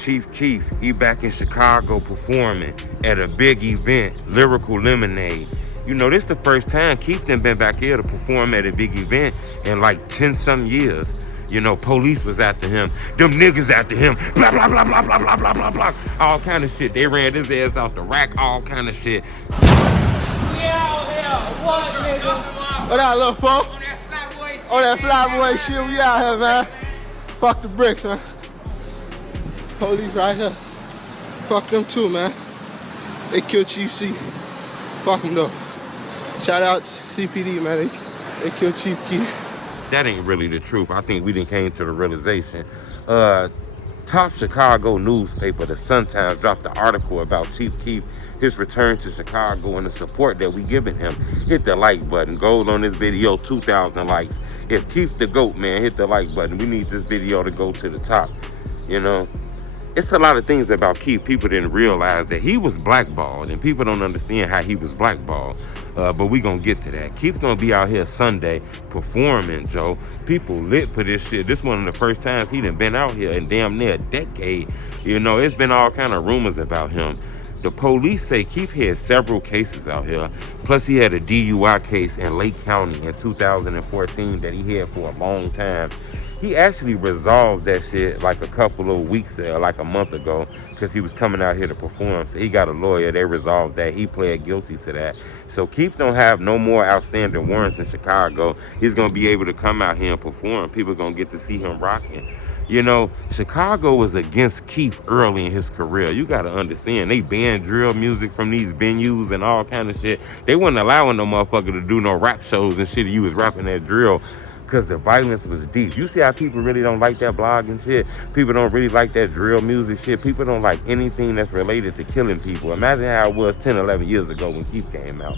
Chief Keef, he back in Chicago performing at a big event, Lyrical Lemonade. You know, this the first time Keef done been back here to perform at a big event in like 10-some years. You know, police was after him. Them niggas after him. Blah, blah, blah, blah, blah, blah, blah, blah, blah. All kind of shit. They ran his ass off the rack, all kind of shit. What, nigga? What up, little folk? On that flyboy shit, we out here, man. Fuck the bricks, man. Police right here. Fuck them too, man. They killed Chief C. Fuck them though. Shout out CPD, man. They killed Chief Keef. That ain't really the truth. I think we done came to the realization. Top Chicago newspaper, the Sun-Times, dropped an article about Chief Keef, his return to Chicago, and the support that we giving him. Hit the like button. Gold on this video, 2,000 likes. If Keef the GOAT, man, hit the like button. We need this video to go to the top. You know, it's a lot of things about Keef. People didn't realize that he was blackballed, and people don't understand how he was blackballed. But we gonna get to that. Keef's gonna be out here Sunday performing, Joe. People lit for this shit. This one of the first times he done been out here in damn near a decade. You know, it's been all kind of rumors about him. The police say Keef had several cases out here. Plus he had a DUI case in Lake County in 2014 that he had for a long time. He actually resolved that shit like a couple of weeks, like a month ago, because he was coming out here to perform. So he got a lawyer, they resolved that. He pled guilty to that. So Keef don't have no more outstanding warrants in Chicago. He's gonna be able to come out here and perform. People gonna get to see him rocking. You know, Chicago was against Keef early in his career. You gotta understand, they banned drill music from these venues and all kind of shit. They wasn't allowing no motherfucker to do no rap shows and shit. You was rapping that drill, because the violence was deep. You see how people really don't like that blog and shit? People don't really like that drill music shit. People don't like anything that's related to killing people. Imagine how it was 10, 11 years ago when Keef came out.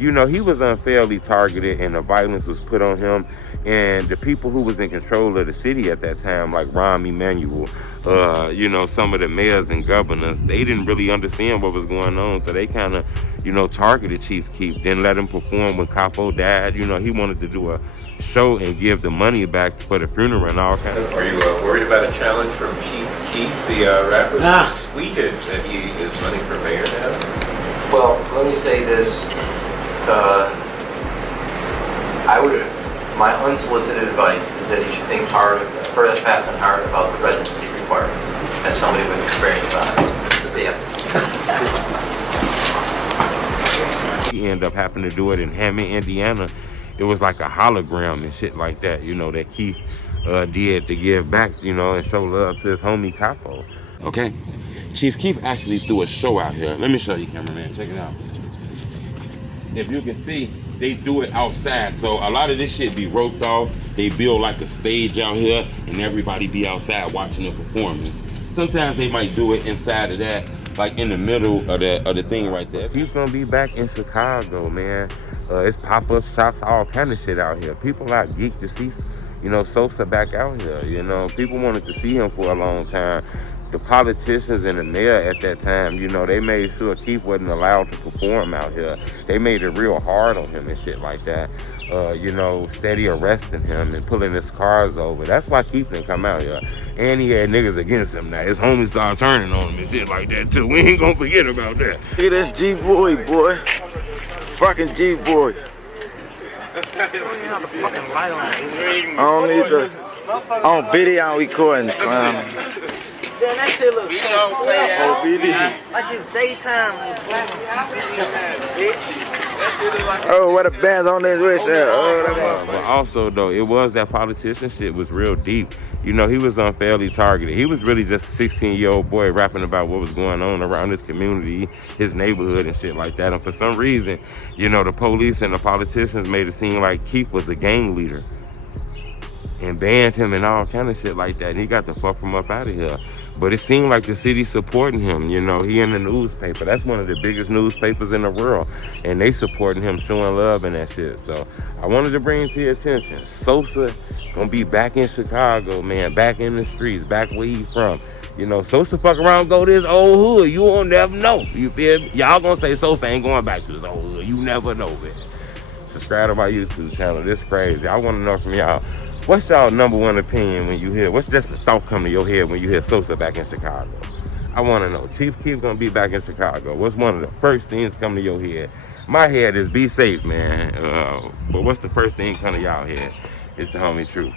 You know, he was unfairly targeted and the violence was put on him. And the people who was in control of the city at that time, like Emanuel, you know, some of the mayors and governors, they didn't really understand what was going on. So they kind of, you know, targeted Chief Keef. Didn't let him perform when Capo died. You know, he wanted to do a show and give the money back for the funeral and all kinds of. Are you worried about a challenge from Chief Keef, the rapper? Nah. Tweeted that he is running for mayor now. Well, let me say this. My unsolicited advice is that he should think fast and hard about the residency requirement as somebody with experience on it. He ended up having to do it in Hammond, Indiana. It was like a hologram and shit like that, you know, that Keef did to give back, you know, and show love to his homie Capo. Okay, Chief Keef actually threw a show out here. Let me show you, cameraman, check it out. If you can see, they do it outside. So a lot of this shit be roped off. They build like a stage out here and everybody be outside watching the performance. Sometimes they might do it inside of that, like in the middle of the thing right there. He's gonna be back in Chicago, man. It's pop-up shops, all kind of shit out here. People out geeked to see, you know, Sosa back out here. You know, people wanted to see him for a long time. The politicians and the mayor at that time, you know, they made sure Keef wasn't allowed to perform out here. They made it real hard on him and shit like that. You know, steady arresting him and pulling his cars over. That's why Keef didn't come out here. And he had niggas against him now. His homies started turning on him and shit like that too. We ain't gonna forget about that. Hey, that's G-Boy, boy. Fucking G-Boy. I don't need the... I don't video recording. Damn, that shit looks so cool. Oh, BD. Like it's daytime. Oh, what a band's on this wrist. But also, though, it was that politician shit was real deep. You know, he was unfairly targeted. He was really just a 16-year-old boy rapping about what was going on around his community, his neighborhood and shit like that. And for some reason, you know, the police and the politicians made it seem like Keef was a gang leader and banned him and all kind of shit like that. And he got the fuck from up out of here. But it seemed like the city supporting him. You know, he in the newspaper. That's one of the biggest newspapers in the world. And they supporting him, showing love and that shit. So I wanted to bring it to your attention. Sosa gonna be back in Chicago, man. Back in the streets, back where he's from. You know, Sosa fuck around, go to his old hood. You won't never know. You feel me? Y'all gonna say Sosa ain't going back to his old hood. You never know, man. Subscribe to my YouTube channel. This crazy. I wanna know from y'all, What's y'all number one opinion when you hear, what's just the thought come to your head when you hear Sosa back in Chicago? I want to know. Chief Keef gonna be back in Chicago. What's one of the first things come to your head? My head is be safe, man. But what's the first thing come to y'all head? It's the homie Truth.